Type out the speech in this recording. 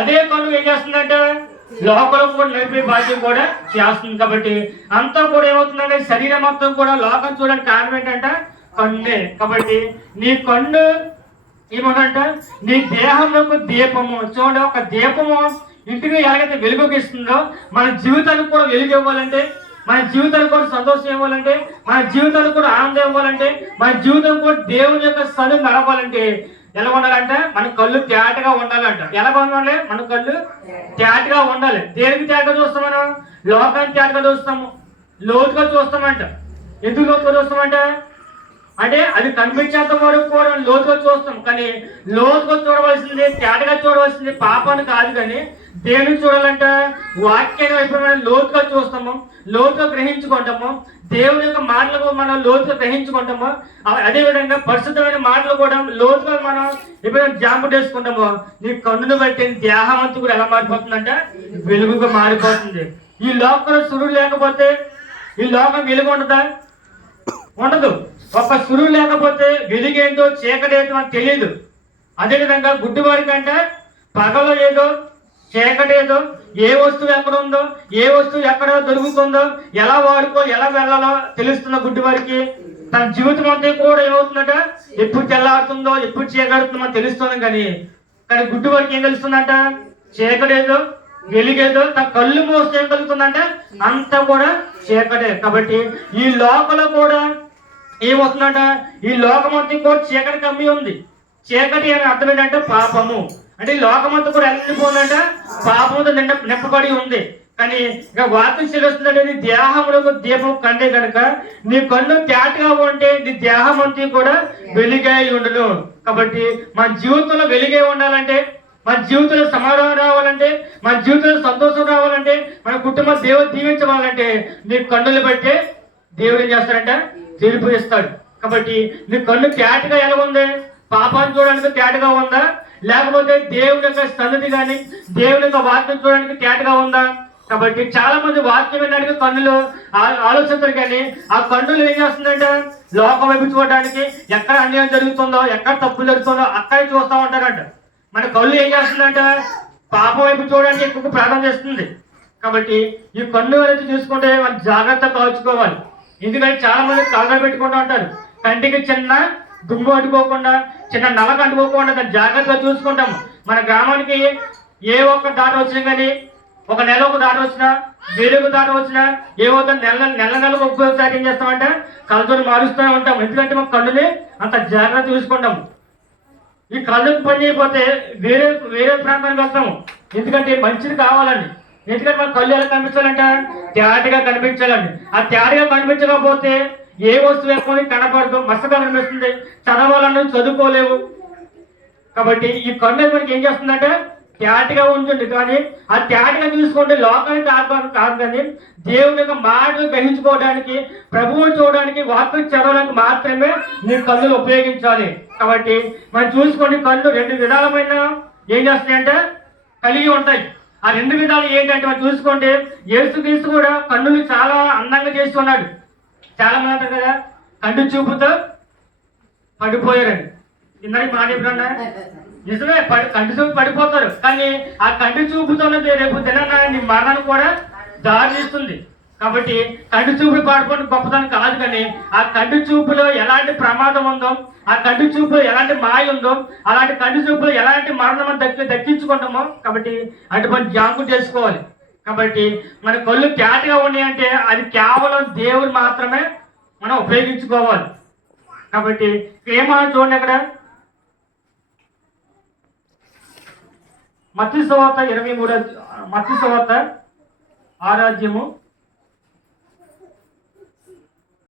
అదే కన్ను ఏం చేస్తుందంటే లోపల కూడా నడిపే బాధ్యత కూడా చేస్తుంది. కాబట్టి అంతా కూడా ఏమవుతుందంటే శరీరం మొత్తం కూడా లోకం చూడడానికి కారణం ఏంటంటే కన్నే. కాబట్టి నీ కన్ను ఏమంట నీ దేహంలో దీపము. చూడండి, ఒక దీపము ఇంటికి ఎలాగైతే వెలుగుకిస్తుందో మన జీవితానికి కూడా వెలుగు ఇవ్వాలంటే, మన జీవితానికి కూడా సంతోషం ఇవ్వాలంటే, మన జీవితానికి కూడా ఆనందం ఇవ్వాలంటే, మన జీవితం కూడా దేవుని యొక్క సన్నిధిని నడవాలంటే ఎలా ఉండాలంటే మన కళ్ళు తేటగా ఉండాలంట. ఎలా ఉండాలి? మన కళ్ళు తేటగా ఉండాలి. దేనికి తేటగా చూస్తాం? మనం లోకాన్ని తేటగా చూస్తాము, లోతుగా చూస్తామంట. ఎందుకు లోతుగా చూస్తామంట అంటే అది కనిపించేంత వరకు కూడా లోతుగా చూస్తాం. కానీ లోతుగా చూడవలసింది, తేటగా చూడవలసింది పాపాన్ని కాదు, కానీ దేవుని చూడాలంటే వాక్యాన్ని వైపు మనం లోతుగా చూస్తాము, లోతుగా గ్రహించుకుంటాము. దేవుని యొక్క మాటలు మనం లోతుగా గ్రహించుకుంటాము. అదేవిధంగా పరిశుద్ధమైన మాటలు కూడా లోతుగా మనం ఎప్పుడైనా జాంపు చేసుకుంటామో నీ కన్నును బట్టి దేహం అంతా కూడా ఎలా మారిపోతుందంటే వెలుగుగా మారిపోతుంది. ఈ లోకంలో సూర్యుడు లేకపోతే ఈ లోకం వెలుగు ఉంటుందా? ఉండదు. ఒక సూర్యుడు లేకపోతే వెలుగేంటో చీకటేంటో అని తెలియదు. అదేవిధంగా గుడ్డివాడి కంటే పగలో ఏదో చీకటి ఏదో, ఏ వస్తువు ఎక్కడ ఉందో, ఏ వస్తువు ఎక్కడ దొరుకుతుందో, ఎలా వాడుకో ఎలా వెళ్ళాలో తెలుస్తున్న గుడ్డివాడికి తన జీవితం అంతా కూడా ఏమవుతుందట ఎప్పుడు తెల్లారుతుందో ఎప్పుడు చీకడుతుందో తెలుస్తుంది. కానీ గుడ్డివాడికి ఏం తెలుస్తుందంట చీకటేదో వెలుగేదో. తన కళ్ళు మోస్తే ఏం కలుగుతుందంట అంతా కూడా చీకటే. కాబట్టి ఈ లోకంలో కూడా ఏమవుతుందంట ఈ లోకమంతా కూడా చీకటి కమ్మి ఉంది. చీకటి అని అర్థం ఏంటంటే పాపము. అంటే ఈ లోకమంతా కూడా వెళ్ళిపోతుందంట పాపంతో నింపబడి ఉంది. కానీ ఇక వాక్యం తెలుస్తుందంటే నీ దేహంలో దీపం కంటే కనుక నీ కన్ను తేటగా ఉంటే నీ దేహం అంతా కూడా వెలుగై ఉండును. కాబట్టి మన జీవితంలో వెలుగే ఉండాలంటే, మన జీవితంలో సమాధానం రావాలంటే, మన జీవితంలో సంతోషం రావాలంటే, మన కుటుంబం దేవుడు దీవించవాలంటే నీ కన్నులు బట్టే దేవుడు ఏం చేస్తాడంటే తీర్పు ఇస్తాడు. కాబట్టి నీ కన్ను తేటగా ఎలా ఉంది? పాపాన్ని చూడడానికి తేటగా ఉందా? లేకపోతే దేవుని యొక్క సన్నిధి కానీ దేవుని యొక్క వాక్యం చూడడానికి తేటగా ఉందా? కాబట్టి చాలా మంది వాక్యం వినడానికి కన్నులు ఆలోచిస్తారు, కానీ ఆ కన్నులు ఏం చేస్తుందంటే లోకం వైపు చూడడానికి, ఎక్కడ అన్యాయం జరుగుతుందో, ఎక్కడ తప్పు జరుగుతుందో అక్కడే చూస్తూ ఉంటారంట. మన కళ్ళు ఏం చేస్తుందంట పాపం వైపు చూడడానికి ఎక్కువ ప్రార్థన చేస్తుంది. కాబట్టి ఈ కన్ను అనేది చూసుకుంటే మనం జాగ్రత్తగా కాల్చుకోవాలి. ఎందుకంటే చాలా మంది కళ్ళ పెట్టుకుంటూ ఉంటారు. కంటికి చిన్న దుమ్ము అంటుకోకుండా, చిన్న నలక అంటుకోకుండా దాన్ని జాగ్రత్తగా చూసుకుంటాము. మన గ్రామానికి ఏ ఒక్క దాట వచ్చినా కానీ, ఒక నెల ఒక దాట వచ్చినా, వేరొక దాట వచ్చినా, ఏమవుతుంది నెలకు ఒక్కోసారి ఏం చేస్తామంటే కళ్ళతో మారుస్తూనే ఉంటాము. ఎందుకంటే మన కళ్ళుని అంత జాగ్రత్త చూసుకుంటాము. ఈ కళ్ళకు పని చేయకపోతే వేరే వేరే ప్రాంతానికి వస్తాము. ఎందుకంటే మంచిది కావాలండి. ఎందుకంటే మన కళ్ళు ఎలా కనిపించాలంటే తేటగా కనిపించాలండి. ఆ తేటగా కనిపించకపోతే ఏ వస్తువు ఎక్కువ కనపడదు, మస్తగా కనిపిస్తుంది, చదవాలన్నది చదువుకోలేవు. కాబట్టి ఈ కన్ను మనకి ఏం చేస్తుందంటే తేటగా ఉంటుంది. కానీ ఆ తేటగా చూసుకుంటే లోకానికి కాదు, కానీ దేవుని యొక్క మాటలు గ్రహించుకోవడానికి, ప్రభువుని చూడడానికి, వాక్యం చదవడానికి మాత్రమే నీ కన్నులు ఉపయోగించాలి. కాబట్టి మనం చూసుకోండి, కళ్ళు రెండు విధాలమైన ఏం చేస్తాయంటే కలిగి ఉంటాయి. ఆ రెండు విధాలు ఏంటంటే మనం చూసుకోండి, యేసుక్రీస్తు కూడా కన్నులు చాలా అందంగా చేసి ఉన్నాడు. చాలా మంది అంటారు కదా కంటి చూపుతో పడిపోయారండి. ఇందాక మాట ఎప్పుడన్నా నిజమే, కంటి చూపు పడిపోతారు. కానీ ఆ కంటి చూపుతోనే రేపు దినాన నీ మరణానికి కూడా దారి తీస్తుంది. కాబట్టి కంటి చూపు పడిపోవడం గొప్పతనం కాదు, కానీ ఆ కంటి చూపులో ఎలాంటి ప్రమాదం ఉందో, ఆ కంటి చూపులో ఎలాంటి మాయ ఉందో, అలాంటి కంటి చూపులో ఎలాంటి మరణం దక్కించుకుంటామో, కాబట్టి అటువంటి జాగ్రత్త చేసుకోవాలి. కాబట్టి మన కళ్ళు తేటగా ఉన్నాయంటే అది కేవలం దేవుడు మాత్రమే మనం ఉపయోగించుకోవాలి. కాబట్టి ఏమన్నా చూడండి, అక్కడ మత్తయి సువార్త 23 మత్తయి సువార్త 6వ అధ్యాయము